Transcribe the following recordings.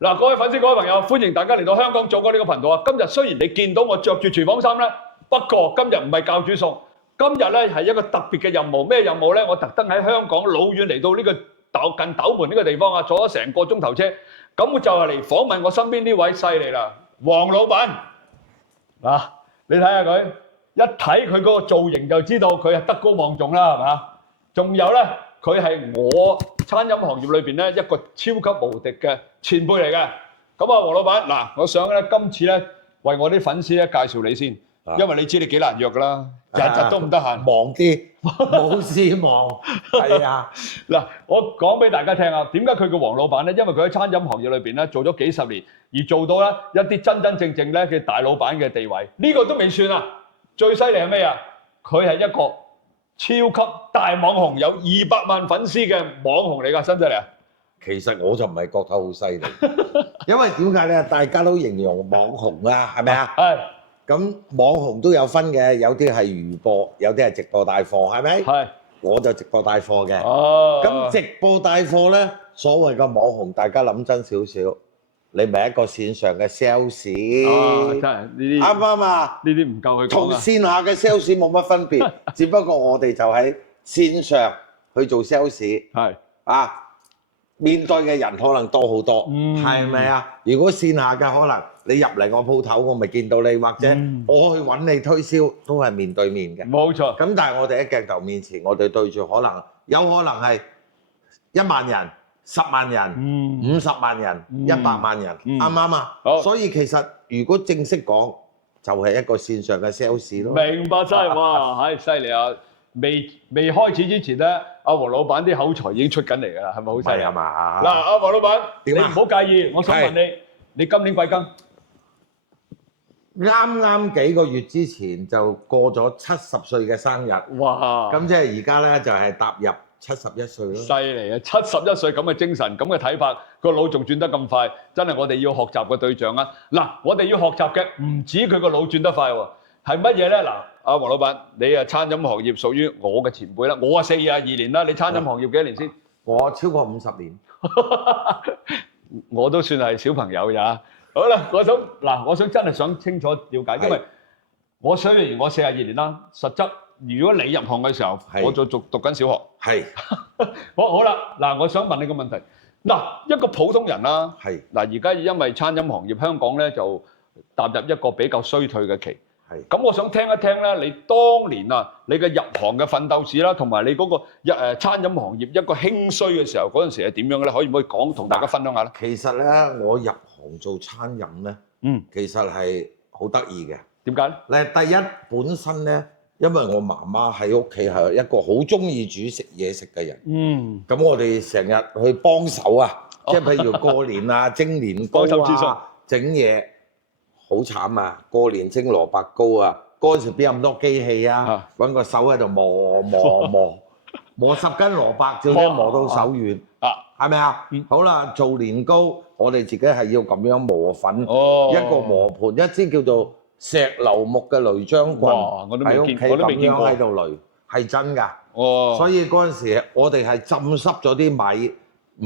嗱，各位粉絲、各位朋友，歡迎大家嚟到香港做過呢個頻道啊！今日雖然你見到我着住廚房衫咧，不過今日唔係教煮餸，今日咧係一個特別嘅任務。咩任務咧？我特登喺香港老遠嚟到呢個近斗門呢個地方啊，坐咗成個鐘頭車，咁我就係嚟訪問我身邊呢位犀利啦，黃老闆。嗱，你睇下佢，一睇佢嗰個造型就知道佢係德高望重啦，係嘛？仲有咧，佢係我餐飲行業裏邊咧一個超級無敵嘅前輩嚟嘅。咁啊，黃老闆，嗱，我想咧今次咧為我啲粉絲咧介紹你先，因為你知你幾難約㗎啦，日日都唔得閒，忙啲，冇事忙，係啊。嗱，我講俾大家聽啊，點解佢叫黃老闆咧？因為佢喺餐飲行業裏邊咧做咗幾十年，而做到咧一啲真正正咧嘅大老闆嘅地位，呢個都未算啊！最犀利係咩啊？佢係一個超級大網紅，有200萬粉絲嘅網紅嚟㗎，犀唔犀利啊？其實我就唔係覺得好犀利，因為點解咧？大家都形容網紅啊，係咪啊？係。咁網紅都有分嘅，有啲係娛播，有啲係直播帶貨，係咪？係。我就直播帶貨嘅。哦。咁直播帶貨咧，所謂嘅網紅，大家諗真少少，你咪一個線上嘅 sales。哦，真係呢啲。啱唔啱啊？呢啲唔夠佢講啊。同線下嘅 sales 冇乜分別，只不過我哋就喺線上去做 sales。係。啊。面對嘅人可能多好多，係咪啊？如果線下嘅可能你入嚟我鋪頭，我咪見到你，或者我去揾你推銷，都係面對面嘅。冇錯。咁但係我哋喺鏡頭面前，我哋對住可能有可能係1萬人、10萬人、50萬人、100萬人，啱唔啱啊？所以其實如果正式講，就係一個線上嘅 sales 咯。明白晒，哇！係犀利啊！未開始之前咧，阿黃老闆啲口才已經出緊嚟㗎啦，係咪好犀利啊嘛？嗱，阿黃老闆，你唔好介意，我想問你，你今年貴庚？啱啱幾個月之前就過咗70歲嘅生日，哇！咁即係而家咧就係踏入71歲咯。犀利啊！71歲咁嘅精神，咁嘅睇法，個腦仲轉得咁快，真係我哋要學習嘅對象啊！嗱，我哋要學習嘅唔止佢個腦轉得快喎，係乜嘢咧？嗱。阿黃老闆，你啊餐飲行業屬於我嘅前輩啦，我啊42年啦，你餐飲行業幾多年先？我超過50年，我都算係小朋友呀。好啦，我想真係想清楚了解，因為我雖然我42年啦，實質如果你入行嘅時候，我就讀緊小學。係。好啦，嗱，我想問你個問題，嗱，一個普通人啦，嗱，而家因為餐飲行業香港咧就踏入一個比較衰退嘅期。咁我想聽一聽咧，你當年啊，你嘅入行嘅奮鬥史啦，同埋你嗰個餐飲行業一個興衰嘅時候，嗰陣時係點樣嘅咧？可唔可以講同大家分享下咧？其實咧，我入行做餐飲咧，其實係好得意嘅。點解咧？第一本身咧，因為我媽媽喺屋企係一個好中意煮嘢食嘅人。咁我哋成日去幫手啊，即係譬如過年啊，蒸年糕啊，整嘢。好慘啊！過年蒸蘿蔔糕啊，嗰陣時邊有咁多機器啊？揾個手喺度磨10斤蘿蔔，最尾磨到手軟，係咪啊？好啦，做年糕，我哋自己係要咁樣磨粉，一個磨盤，一支叫做石榴木嘅雷將棍喺屋企咁樣喺度擂，係真㗎。所以嗰陣時我哋係浸濕咗啲米，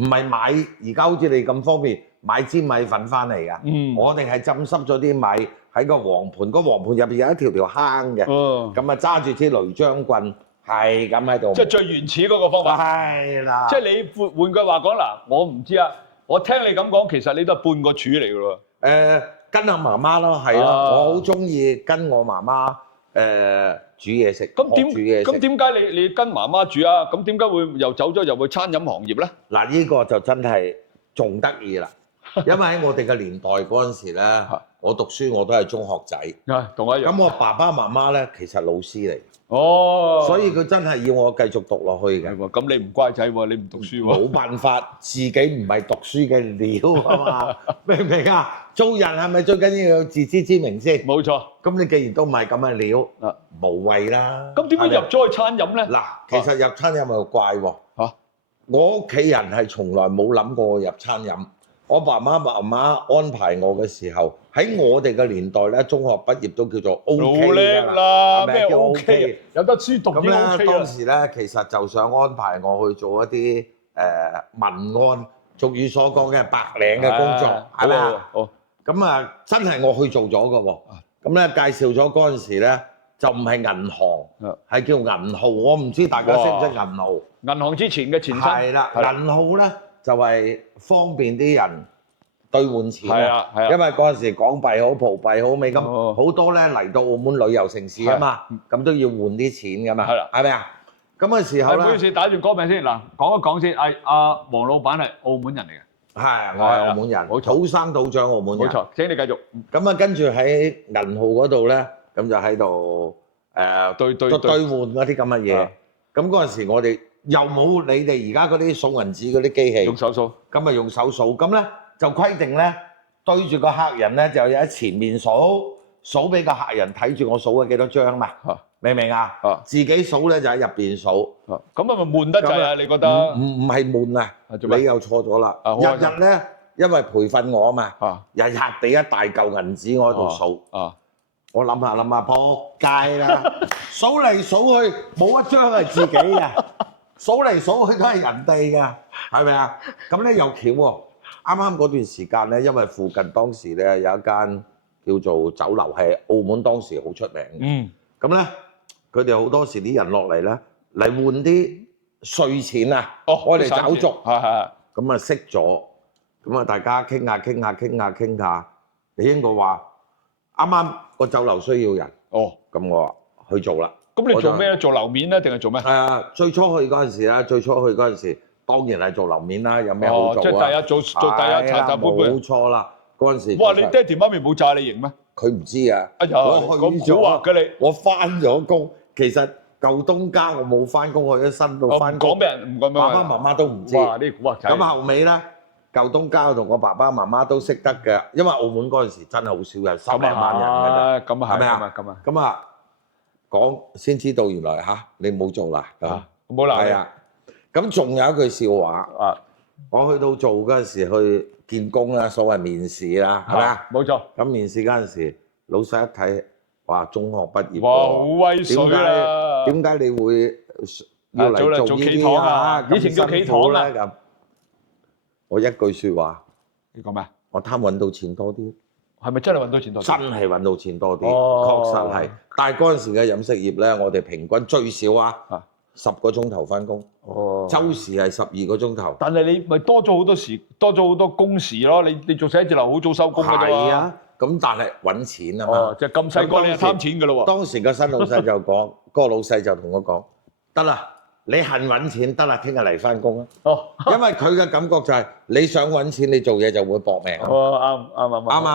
唔係買而家好似你咁方便。買支米粉翻嚟㗎，我哋係浸濕咗啲米喺個黃盤，個黃盤入邊有一條坑嘅，咁啊揸住支雷將棍，係咁喺度。即係最原始嗰個方法。係啦。即係你換句話講嗱，我唔知啊，我聽你咁講，其實你都係半個廚嚟㗎喎。跟阿媽媽咯，係咯，我好中意跟我媽媽煮嘢食。咁點解你跟媽媽煮啊？咁點解會又走咗入去餐飲行業咧？嗱，呢個就真係仲得意啦。因為喺我哋嘅年代嗰陣時咧，我讀書我都係中學仔，同我一樣。咁我爸爸媽媽咧其實老師嚟，所以佢真係要我繼續讀落去嘅。咁你唔乖仔喎，你唔讀書喎。冇辦法，自己唔係讀書嘅料啊嘛，明唔明啊？做人係咪最緊要有自知之明先？冇錯。咁你既然都唔係咁嘅料，無謂啦。咁點解入咗去餐飲咧？嗱，其實入餐飲又怪喎。我屋企人係從來冇諗過我入餐飲。我爸爸媽媽安排我嘅時候，喺我哋嘅年代咧，中學畢業都叫做 OK 㗎啦，係咪叫 OK？有得書讀咁咧，當時咧其實就想安排我去做一啲文案俗語所講嘅白領嘅工作，係咪啊？好，咁啊，真係我去做咗嘅喎。咁咧介紹咗嗰陣時咧，就唔係銀行，係叫銀號。我唔知大家識唔識銀號？銀行之前嘅前身係啦，銀號咧就係方便啲人兌換錢啊。係啊因為嗰陣時港幣好、葡幣好、美金好多咧嚟到澳門旅遊城市啊嘛，咁都要換啲錢噶嘛，係啦，係咪啊？咁嘅時候咧，唔好意思，打住歌名先嗱，講一講先。阿黃老闆係澳門人嚟嘅，係我係澳門人，冇錯土生土長澳門人。冇錯。請你繼續。咁啊，跟住喺銀號嗰度咧，咁就喺度兌換嗰啲咁嘅嘢。咁嗰陣時我哋又冇你哋而家嗰啲數銀紙嗰啲機器，用手數。咁啊用手數。咁咧就規定咧對住個客人咧就有喺前面數俾個客人睇住我數咗幾多張嘛。明唔明啊？自己數咧就喺入邊數。咁係咪悶得滯啊？你覺得？唔係悶啊！你又錯咗啦。日日咧，因為培訓我啊嘛，日日俾一大嚿銀紙我喺度數。我諗下，仆街啦！數嚟數去冇一張係自己嘅，數嚟數去都係人哋嘅，係咪啊？咁咧又巧喎！啱啱嗰段時間咧，因為附近當時咧有一間叫做酒樓係澳門當時好出名嘅。咁咧。佢哋好多時啲人落嚟咧，嚟換啲稅錢啊！我哋找續，咁啊識咗，咁啊大家傾下，你應該話啱啱個酒樓需要人，咁我話去做啦。咁你做咩咧？做樓面咧定係做咩？最初去嗰陣時，當然係做樓面啦，有咩好做啊？即係第一做第一茶杯。冇錯啦，嗰陣時。哇！你爹哋媽咪冇炸你型咩？佢唔知啊。哎呀，咁蠱惑嘅你。我翻咗工。其實舊東家我冇翻工，我喺新度翻工。講俾人唔講俾爸爸媽媽都唔知。哇！啲古惑仔。咁後尾咧，舊東家同我爸爸媽媽都識得嘅，因為澳門嗰陣時真係好少人，10零萬人嘅啫。咁啊係咪啊？咁啊講先知道原來嚇你冇做啦。冇啦。係啊。咁仲有一句笑話。我去到做嗰陣時去見工啦，所謂面試啦，係咪啊？冇錯。咁面試嗰陣時，老細一睇。哇！中學畢業喎，哇！好威水啦！點解你會要嚟做呢啲啊？以前叫企堂啦。咁我一句説話，你講咩？我貪揾到錢多啲。係咪真係揾到錢多啲？真係揾到錢多啲，確實係。但係嗰陣時嘅飲食業咧，我哋平均最少10個鐘頭翻工，週時係12個鐘頭。但係你咪多咗好多時，多咗好多工時咯。你做寫字樓好早收工㗎啫喎。係啊。咁但係揾錢啊嘛，就咁細個你就貪錢㗎咯喎。當時個新老細就講，嗰個老細就同我講：得啦，你恨揾錢，得啦，聽日嚟翻工啊！因為佢嘅感覺就係你想揾錢，你做嘢就會搏命。啱，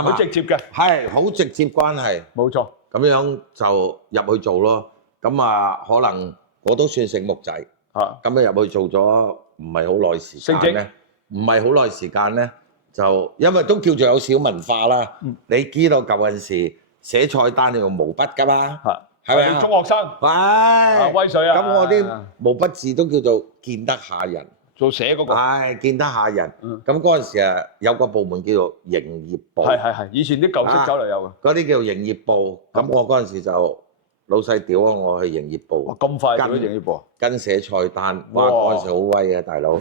好直接嘅，係好直接關係。冇錯。咁樣就入去做咯。咁啊，可能我都算醒目仔。咁啊入去做咗唔係好耐時間咧，唔係好耐時間咧。就因為都叫做有小文化啦，你知道舊陣時寫菜單你用毛筆㗎嘛，係咪啊？中學生，威水啊！咁我啲毛筆字都叫做見得下人，做寫嗰個。見得下人。咁嗰陣時啊，有個部門叫做營業部。係，以前啲舊式酒樓有嘅。嗰啲叫營業部。咁我嗰陣時就老細屌啊，我去營業部。哇！咁快做咗營業部？跟寫菜單，哇！嗰陣時好威啊，大佬。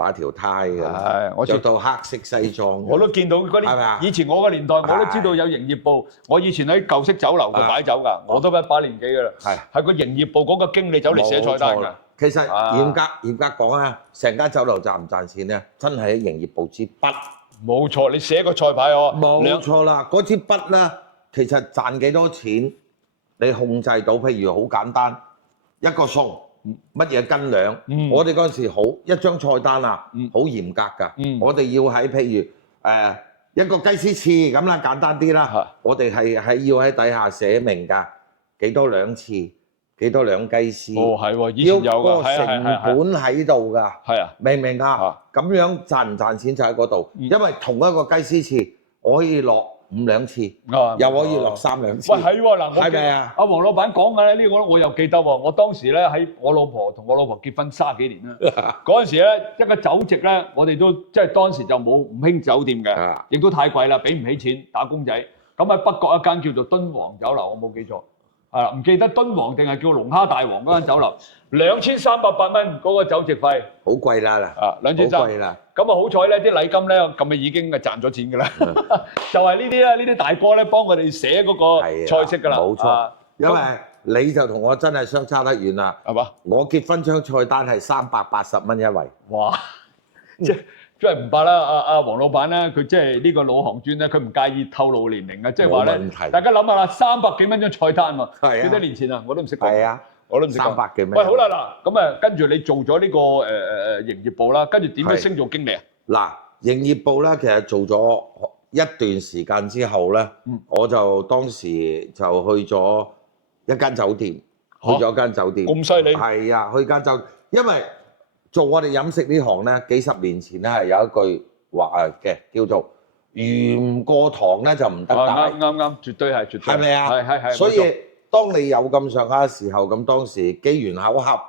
擺條呔嘅，着到黑色西裝。我都見到嗰啲，以前我個年代我都知道有營業部。我以前喺舊式酒樓度擺酒㗎，我都一把年紀㗎啦。係個營業部嗰個經理走嚟寫菜單㗎。其實嚴格講啊，成間酒樓賺唔賺錢咧，真係喺營業部支筆。冇錯，你寫個菜牌我。冇錯啦，嗰支筆咧，其實賺幾多錢，你控制到。譬如好簡單，一個餸。乜嘢斤兩？我哋嗰陣時好一張菜單啊，好嚴格㗎。我哋要喺譬如一個雞絲翅咁啦，簡單啲啦。我哋係要喺底下寫明㗎，幾多兩翅，幾多兩雞絲。係喎，以前有㗎，要個成本喺度㗎。係啊，明唔明啊？咁樣賺唔賺錢就喺嗰度，因為同一個雞絲翅，我可以落5兩次，又可以落3兩次。喂，係喎嗱，係咪啊？阿黃老闆講嘅咧，呢個我又記得喎。我當時咧喺我老婆同我老婆結婚30幾年啦，嗰陣時咧一個酒席咧，我哋都即係當時就唔興酒店嘅，亦都太貴啦，俾唔起錢打工仔。咁喺北角一間叫做敦煌酒樓，我冇記錯，係啦，唔記得敦煌定係叫龍蝦大王嗰間酒樓，2300蚊嗰個酒席費，好貴啦，啊2300，好貴啦。咁啊好彩咧，啲禮金咧咁啊已經係賺咗錢㗎啦。就係呢啲咧，呢啲大哥咧幫我哋寫嗰個菜式㗎啦。冇錯，因為你就同我真係相差得遠啦。係嘛？我結婚張菜單係380蚊一圍。哇！即係唔怕啦，阿黃老闆咧，佢即係呢個老行專咧，佢唔介意透露年齡啊，即係話咧，大家諗下啦，300幾蚊張菜單喎，幾多年前啊？我都唔識講。係啊，我都唔識講。300幾蚊。喂，好啦嗱，咁啊，跟住你做咗呢個營業部啦，跟住點樣升做經理啊？嗱，營業部咧，其實做咗一段時間之後咧，我就當時就去咗一間酒店，去咗間酒店。咁犀利？係啊，去間酒店，因為做我哋飲食呢行咧，幾十年前咧係有一句話嘅，叫做魚唔過塘咧就唔得大。啱，絕對係，絕對係咪啊？係。所以當你有咁上下嘅時候，咁當時機緣巧合，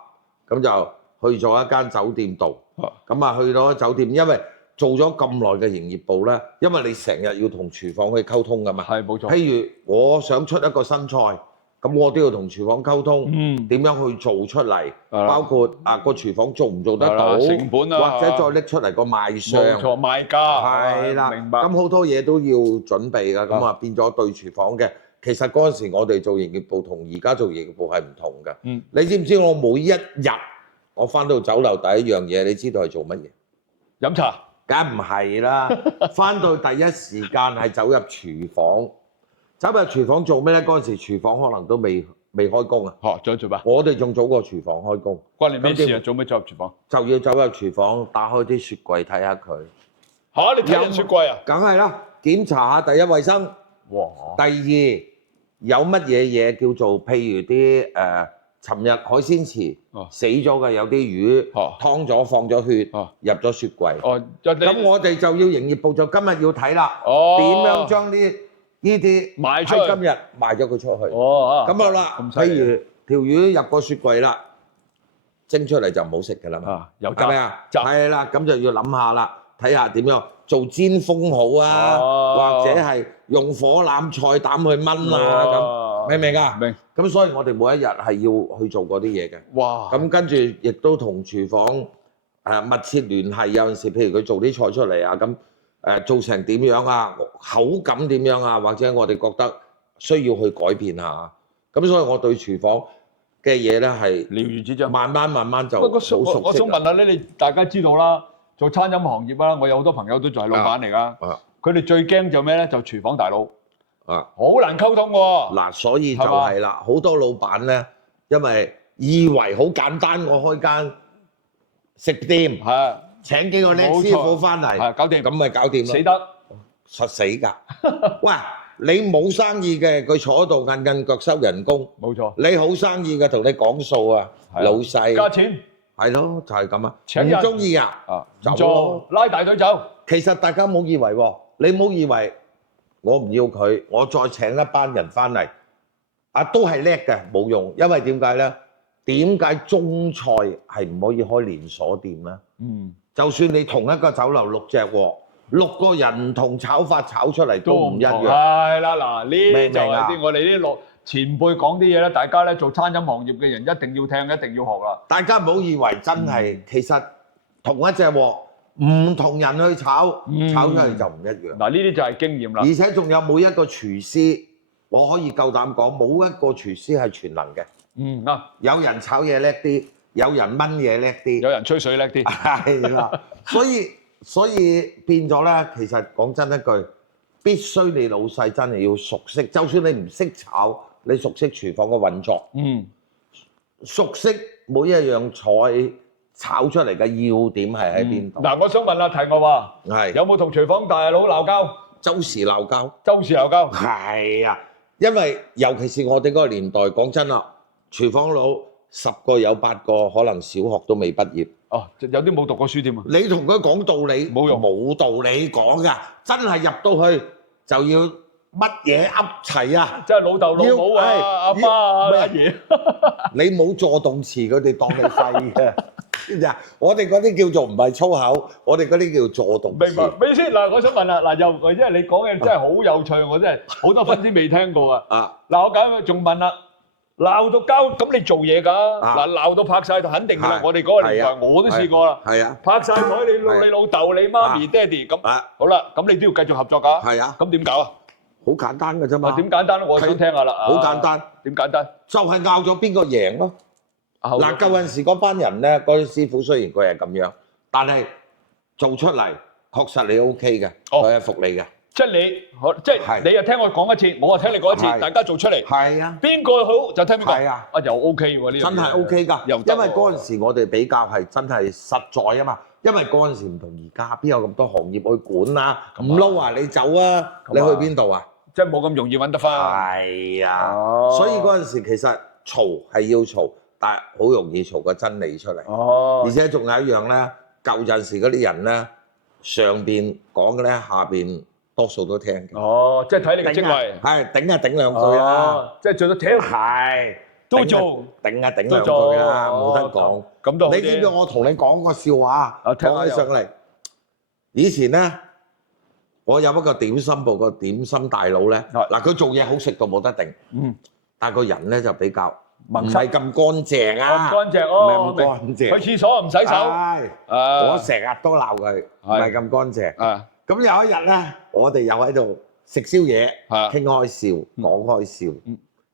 咁就去咗一間酒店度。咁啊去到酒店，因為做咗咁耐嘅營業部咧，因為你成日要同廚房去溝通噶嘛。係冇錯。譬如我想出一個新菜。咁我都要同廚房溝通，點樣去做出嚟？包括個廚房做唔做得到，成本啊，或者再拎出嚟個賣相，冇錯，賣價係啦，明白。咁好多嘢都要準備㗎，咁啊變咗對廚房嘅。其實嗰陣時我哋做營業部同而家做營業部係唔同㗎。你知唔知我每一日我返到酒樓第一樣嘢，你知道係做乜嘢？飲茶？梗唔係啦，返到第一時間係走入廚房。走入廚房做咩咧？嗰陣時廚房可能都未開工啊！仲做咩？我哋仲早過廚房開工。關你咩事啊？做咩走入廚房？就要走入廚房，打開啲雪櫃睇下佢。你睇人雪櫃啊？梗係啦，檢查下第一衞生。哇！第二有乜嘢嘢叫做譬如啲尋日海鮮池死咗嘅有啲魚劏咗放咗血入咗雪櫃。咁我哋就要營業部就今日要睇啦。點樣將呢啲賣出去，今日賣咗佢出去。咁好啦，譬如條魚入個雪櫃啦，蒸出嚟就唔好食㗎啦嘛。係咪啊？係啦，咁就要諗下啦，睇下點樣做煎封好啊，或者係用火腩菜膽去炆啊咁，明唔明啊？明。咁所以我哋每一日係要去做嗰啲嘢嘅。哇！咁跟住亦都同廚房密切聯繫，有陣時譬如佢做啲菜出嚟啊咁。做成點樣啊？口感點樣啊？或者我哋覺得需要去改變下，咁所以我對廚房嘅嘢咧係了如指掌，慢慢就好熟悉。我想問下你哋大家知道啦，做餐飲行業啦，我有好多朋友都仲係老闆嚟㗎。佢哋最驚就咩咧？就廚房大佬好難溝通喎。嗱，所以就係啦，好多老闆咧，因為以為好簡單，我開間食店請幾個叻師傅翻嚟，搞掂，咁咪搞掂咯。死得實死㗎！喂，你冇生意嘅，佢坐喺度韌韌腳收人工。冇錯。你好生意嘅，同你講數啊，老細。加錢。係咯，就係咁啊。請人。唔中意啊？走咯，拉大隊走。其實大家冇以為喎，你冇以為我唔要佢，我再請一班人翻嚟，都係叻嘅，冇用。因為點解咧？點解中菜係唔可以開連鎖店咧？就算你同一個酒樓6隻鑊，6個人唔同炒法炒出嚟都唔一樣。係啦，嗱呢就係啲我哋啲前輩講啲嘢咧，大家咧做餐飲行業嘅人一定要聽，一定要學啦。大家唔好以為真係，其實同一隻鑊唔同人去炒出嚟就唔一樣。嗱呢啲就係經驗啦。而且仲有每一個廚師，我可以夠膽講，冇一個廚師係全能嘅。有人炒嘢叻啲。有人炆嘢叻啲，有人吹水叻啲，係啦，所以變咗咧。其實講真一句，必須你老細真係要熟悉，就算你唔識炒，你熟悉廚房嘅運作，熟悉每一樣菜炒出嚟嘅要點係喺邊度。嗱，我想問下題外話，有冇同廚房大佬鬧交？周時鬧交，係啊，因為尤其是我哋嗰個年代，講真啦，廚房佬。10個有8個可能小學都未畢業。有啲冇讀過書添啊！你同佢講道理冇用，冇道理講㗎。真係入到去就要乜嘢噏齊啊！即係老豆老母啊，阿媽啊，阿爺。你冇助動詞，佢哋當你廢嘅。知唔知啊？我哋嗰啲叫做唔係粗口，我哋嗰啲叫助動詞。明白。咩先？嗱，我想問啦，嗱又因為你講嘅真係好有趣，我真係好多粉絲未聽過啊。嗱，我仲問啦。鬧到交，咁你做嘢㗎。嗱，鬧到拍晒就肯定㗎啦。我哋嗰個年代我都試過啦。係啊，拍晒台，你老豆、你媽咪、爹哋咁。好啦，咁你都要繼續合作㗎。係啊。咁點搞啊？好簡單㗎啫嘛。點簡單咧？我想聽下啦。好簡單。點簡單？就係拗咗邊個贏咯。嗱，舊陣時嗰班人咧，嗰啲師傅雖然佢係咁樣，但係做出嚟確實你 OK 嘅，佢係服你嘅。即係你又聽我講一次，我又聽你講一次，大家做出嚟。係啊。邊個好就聽邊個。係啊。又 OK 喎呢樣嘢。真係 OK 㗎。因為嗰陣時我哋比較係真係實在啊嘛。因為嗰陣時唔同而家，邊有咁多行業去管啊？唔撈啊，你走啊！你去邊度啊？即係冇咁容易揾得翻。係啊。所以嗰陣時其實嘈係要嘈，但係好容易嘈個真理出嚟。而且仲有一樣咧，舊陣時嗰啲人咧，上邊講嘅咧，下邊多數都聽嘅。即係睇你嘅職位。係頂啊頂兩句啦。即係做到聽。係。都做。頂啊頂兩句啦，冇得講。咁都好啲。你知唔知我同你講個笑話？講起上嚟，以前咧，我有一個點心部個點心大佬咧，嗱佢做嘢好食到冇得頂。但係個人咧就比較唔係咁乾淨啊。唔乾淨唔係咁乾淨。去廁所唔洗手。我成日都鬧佢，唔係咁乾淨。咁有一日咧，我哋又喺度食宵夜，傾開笑，講開笑。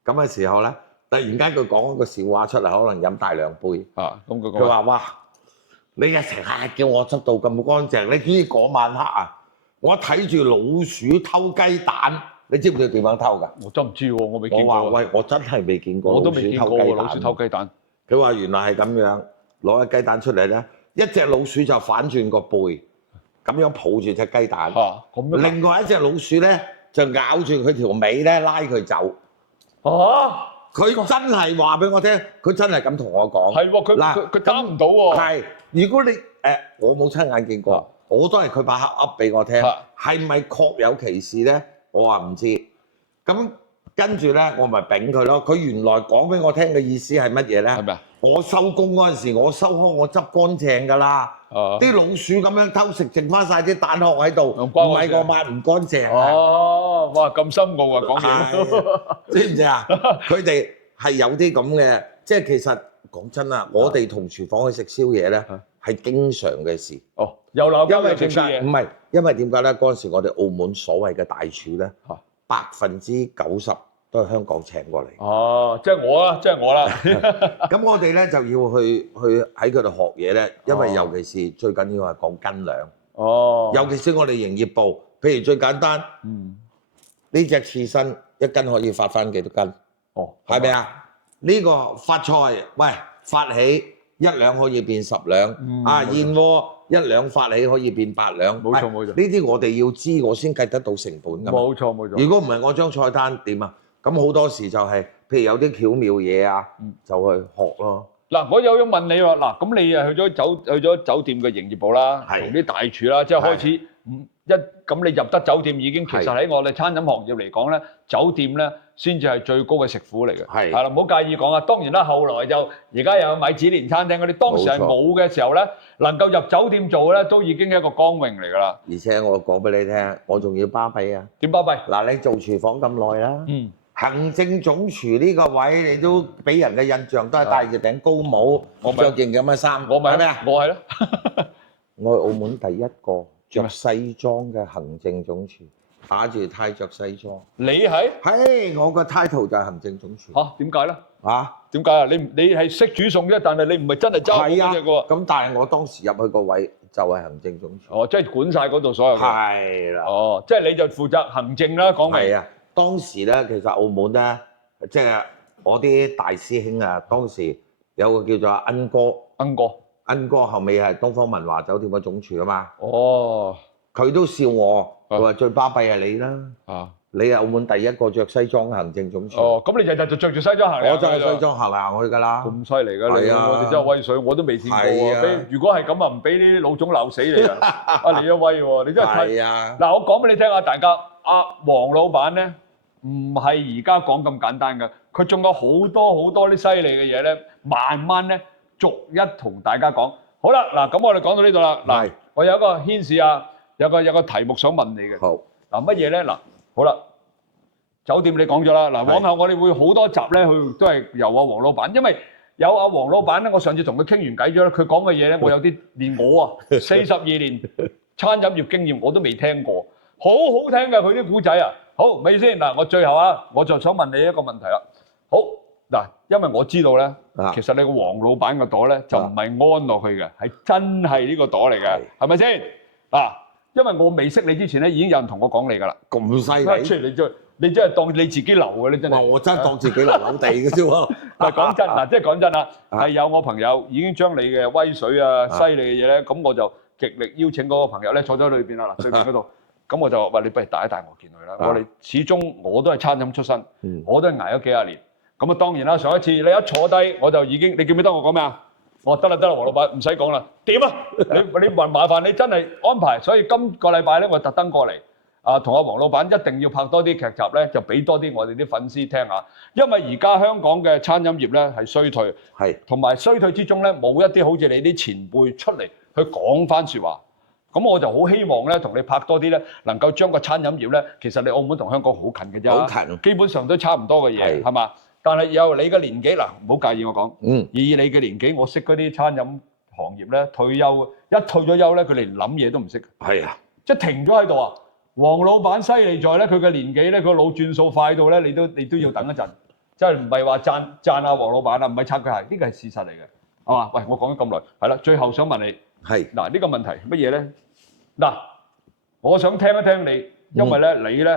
咁嘅時候咧，突然間佢講一個笑話出嚟，可能飲大兩杯。佢話：哇！你日成日叫我執到咁乾淨，你知嗰晚黑啊，我睇住老鼠偷雞蛋，你知唔知點樣偷㗎？我真唔知喎，我未見過。我話：喂，我真係未見過。我都未見過老鼠偷雞蛋。佢話：原來係咁樣，攞個雞蛋出嚟咧，一隻老鼠就反轉個背，咁樣抱住隻雞蛋。另外一隻老鼠咧就咬住佢條尾咧，拉佢走。佢真係話俾我聽，佢真係咁同我講。係喎，佢打唔到喎。係，如果你我冇親眼見過，我都係佢把口噏俾我聽。係咪確有其事咧？我話唔知。咁跟住咧，我咪炳佢咯。佢原來講俾我聽嘅意思係乜嘢咧？係咪啊？我收工嗰陣時，我收開我執乾淨㗎啦。啲老鼠咁樣偷食，剩翻晒啲蛋殼喺度，唔係我抹唔乾淨啊！哇，咁深奧啊，講嘢，知唔知啊？佢哋係有啲咁嘅，即係其實講真啊，我哋同廚房去食宵夜咧，係經常嘅事。又鬧交，因為點解？唔係，因為點解咧？嗰陣時我哋澳門所謂嘅大廚咧，90%都係香港請過嚟。即係我啦。咁我哋咧就要去喺佢度學嘢咧，因為尤其是最緊要係講斤兩。尤其是我哋營業部，譬如最簡單，呢隻刺身1斤可以發翻幾多斤？係咪啊？呢個發菜，喂，發起1兩可以變10兩。燕窩1兩發起可以變8兩。冇錯。呢啲我哋要知，我先計得到成本㗎嘛。冇錯。如果唔係，我張菜單點啊？咁好多時就係，譬如有啲巧妙嘢啊，就去學咯。嗱，我又要問你喎，嗱，咁你啊去咗酒店嘅營業部啦，同啲大廚啦，即係開始咁你入得酒店已經，其實喺我哋餐飲行業嚟講咧，酒店咧先至係最高嘅食府嚟嘅。係啦，唔好介意講啊。當然啦，後來就而家有米芝蓮餐廳嗰啲，當時係冇嘅時候咧，能夠入酒店做咧，都已經係一個光榮嚟㗎啦。而且我講俾你聽，我仲要巴閉啊！點巴閉？嗱，你做廚房咁耐啦。行政總廚呢個位，你都俾人嘅印象都係戴住頂高帽，着件咁嘅衫。我咪係咩啊？我係咯。我係澳門第一個着西裝嘅行政總廚，打住呔着西裝。你係？係，我個 title 就係行政總廚。嚇？點解咧？點解啊？你係識煮餸啫，但係你唔係真係揸嗰隻喎。咁但係我當時入去個位就係行政總廚。即係管晒嗰度所有嘅。係啦。即係你就負責行政啦，講明。係啊。當時咧，其實澳門咧，即係我啲大師兄啊，當時有個叫做恩哥後尾係東方文華酒店嘅總廚啊嘛。佢都笑我，佢話最巴閉係你啦。你係澳門第一個着西裝嘅行政總廚。咁你日日就着住西裝行嚟？我就係西裝行嚟行去㗎啦。咁犀利㗎你！我哋真係威水，我都未見過喎。如果係咁啊，唔俾啲老總鬧死你啊！你都威喎，你真係睇。嗱，我講俾你聽啊，大家，黃老闆咧。唔係而家講咁簡單嘅，佢仲有好多啲犀利嘅嘢咧，慢慢咧逐一同大家講。好啦，嗱咁我哋講到呢度啦。嗱，我有一個牽涉啊，有個題目想問你嘅。好。嗱乜嘢咧？嗱，好啦，酒店你講咗啦，嗱，往後我哋會好多集咧，去都係由阿黃老闆，因為有阿黃老闆咧，我上次同佢傾完偈咗咧，佢講嘅嘢咧，我有啲連我啊42年餐飲業經驗我都未聽過，好好聽㗎佢啲古仔啊！好，咪先嗱，我最後啊，我就想問你一個問題啦。好嗱，因為我知道咧，其實你個黃老闆個朵咧就唔係安落去嘅，係真係呢個朵嚟嘅，係咪先？嗱，因為我未識你之前咧，已經有人同我講你㗎啦。咁犀利！你真係當你自己流嘅，你真係。我真係當自己流地嘅啫喎。嗱，講真嗱，即係講真啦，係有我朋友已經將你嘅威水啊、犀利嘅嘢咧，咁我就極力邀請嗰個朋友咧坐咗喺裏邊啦，嗱，對面嗰度。咁我就話你不如帶一帶我見佢啦。我哋始終我都係餐飲出身，我都係捱咗幾廿年。咁啊當然啦，上一次你一坐低我就已經，你記唔記得我講咩啊？我話得啦，黃老闆唔使講啦，點啊？你麻煩你真係安排。所以今個禮拜咧，我特登過嚟同阿黃老闆一定要拍多啲劇集咧，就俾多啲我哋啲粉絲聽下。因為而家香港嘅餐飲業咧係衰退，同埋衰退之中咧冇一啲好似你啲前輩出嚟去講翻説話。咁我就好希望咧，同你拍多啲咧，能夠將個餐飲業咧，其實你澳門同香港好近嘅啫，好近，基本上都差唔多嘅嘢，係嘛？但係有你嘅年紀嗱，唔好介意我講，以你嘅年紀，我識嗰啲餐飲行業咧，退休一退咗休咧，佢連諗嘢都唔識，係啊，即係停咗喺度啊！黃老闆犀利在咧，佢嘅年紀咧，個腦轉數快到咧，你都要等一陣，即係唔係話讚阿黃老闆啊，唔係擦佢鞋，呢個係事實嚟嘅，係嘛？喂，我講咗咁耐，係啦，最後想問你。嗱呢個問題乜嘢咧？嗱，我想聽一聽你，因為咧你咧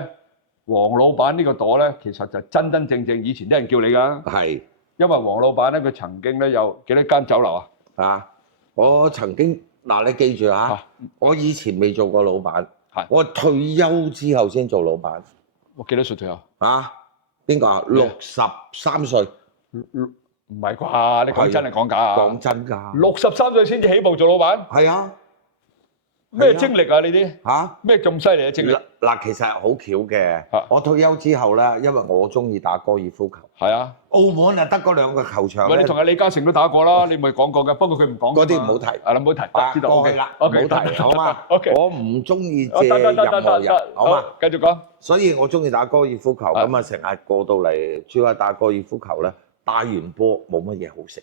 黃老闆呢個朵咧，其實就真真正正以前啲人叫你㗎。係，因為黃老闆咧佢曾經咧有幾多間酒樓啊？我曾經嗱，你記住嚇，我以前未做過老闆，我退休之後先做老闆。我幾多歲退休？邊個啊？63歲。唔係啩？你講真定講假啊？講真㗎。63歲先至起步做老闆？係啊。咩經歷啊？呢啲咩咁犀利嘅經歷？嗱，其實係好巧嘅。我退休之後咧，因為我中意打高爾夫球。係啊。澳門啊，得嗰兩個球場。喂，你同阿李嘉誠都打過啦，你咪講過嘅。不過佢唔講。嗰啲唔好提。你唔好提。知道。過去啦。唔好提，好嘛？OK。我唔中意借任何人，好嘛？繼續講。所以我中意打高爾夫球，咁啊成日過到嚟珠海打高爾夫球咧。打完波冇乜嘢好食，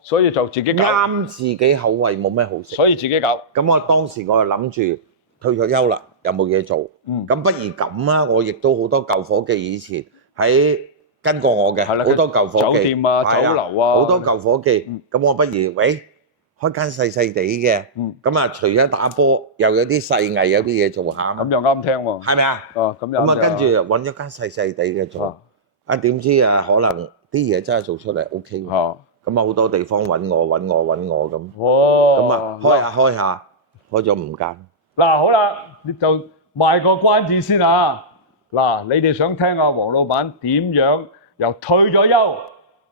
所以就自己搞啱自己口味，冇咩好食，所以自己搞。咁我當時我就諗住退咗休啦，有冇嘢做？咁不如咁啊！我亦都好多舊夥計以前喺跟過我嘅，好多舊夥計，酒店啊、酒樓啊，好多舊夥計。咁我不如開間細細地嘅，咁啊除咗打波，又有啲細藝，有啲嘢做下。咁又啱聽喎，係咪啊？咁啊跟住揾一間細細地嘅做，點知啊可能〜啲嘢真係做出嚟 OK 喎，咁啊好多地方揾我咁，咁啊開下，開咗5間。嗱好啦，你就賣個關子先啊！嗱，你哋想聽阿黃老闆點樣由退咗休？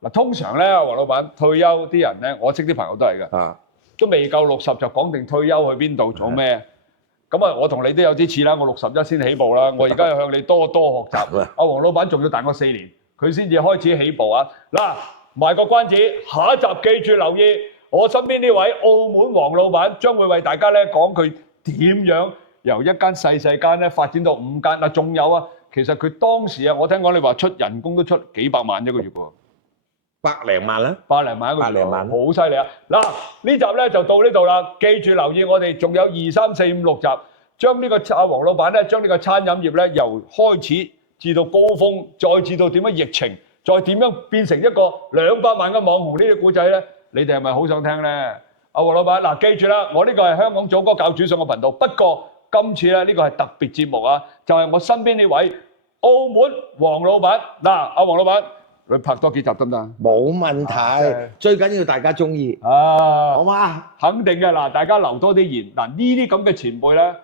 嗱，通常咧黃老闆退休啲人咧，我識啲朋友都係㗎，都未夠60就講定退休去邊度做咩？咁啊，我同你都有啲似啦，我61先起步啦，我而家要向你多學習。阿黃老闆仲要大我4年。佢先至開始起步啊！嗱，賣個關子，下一集記住留意我身邊呢位澳門黃老闆，將會為大家咧講佢點樣由一間細間咧發展到5間。嗱，仲有啊，其實佢當時啊，我聽講你話出人工都出幾百萬一個月喎，100零萬啦，100零萬一個月，好犀利啊！嗱，呢集咧就到呢度啦，記住留意我哋仲有2、3、4、5、6集，將呢個阿黃老闆咧，將呢個餐飲業咧由開始至到高峰，再至到點樣疫情，再點樣變成一個200萬嘅網紅呢啲故仔咧？你哋係咪好想聽咧？阿黃老闆，嗱，記住啦，我呢個係香港祖哥教煮餸嘅頻道，不過今次咧呢個係特別節目啊，就係我身邊呢位澳門黃老闆。嗱，阿黃老闆，你拍多幾集得唔得？冇問題，最緊要大家中意啊，好嘛？肯定嘅，嗱，大家留多啲言。嗱，呢啲咁嘅前輩咧，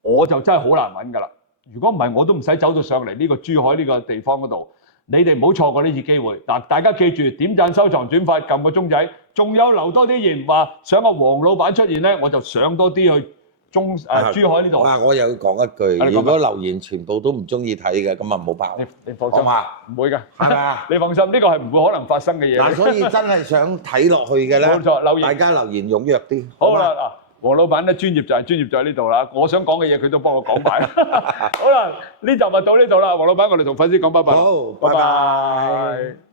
我就真係好難揾㗎啦。如果唔係，我都唔使走到上嚟呢個珠海呢個地方嗰度。你哋唔好錯過呢次機會。嗱，大家記住點讚、收藏、轉發、撳個鐘仔，仲有留多啲言話想阿黃老闆出現咧，我就上多啲去珠海呢度。我又要講一句，如果留言全部都唔中意睇嘅，咁啊唔好爆。你放心，唔會㗎，係咪啊？你放心，呢個係唔會可能發生嘅嘢。嗱，所以真係想睇落去嘅咧，冇錯，留言，大家留言踴躍啲。好啦，嗱。黃老闆咧專業就係專業在呢度啦，我想講嘅嘢佢都幫我講埋。好啦，呢集就到呢度啦，黃老闆，我哋同粉絲講拜拜。好，拜拜。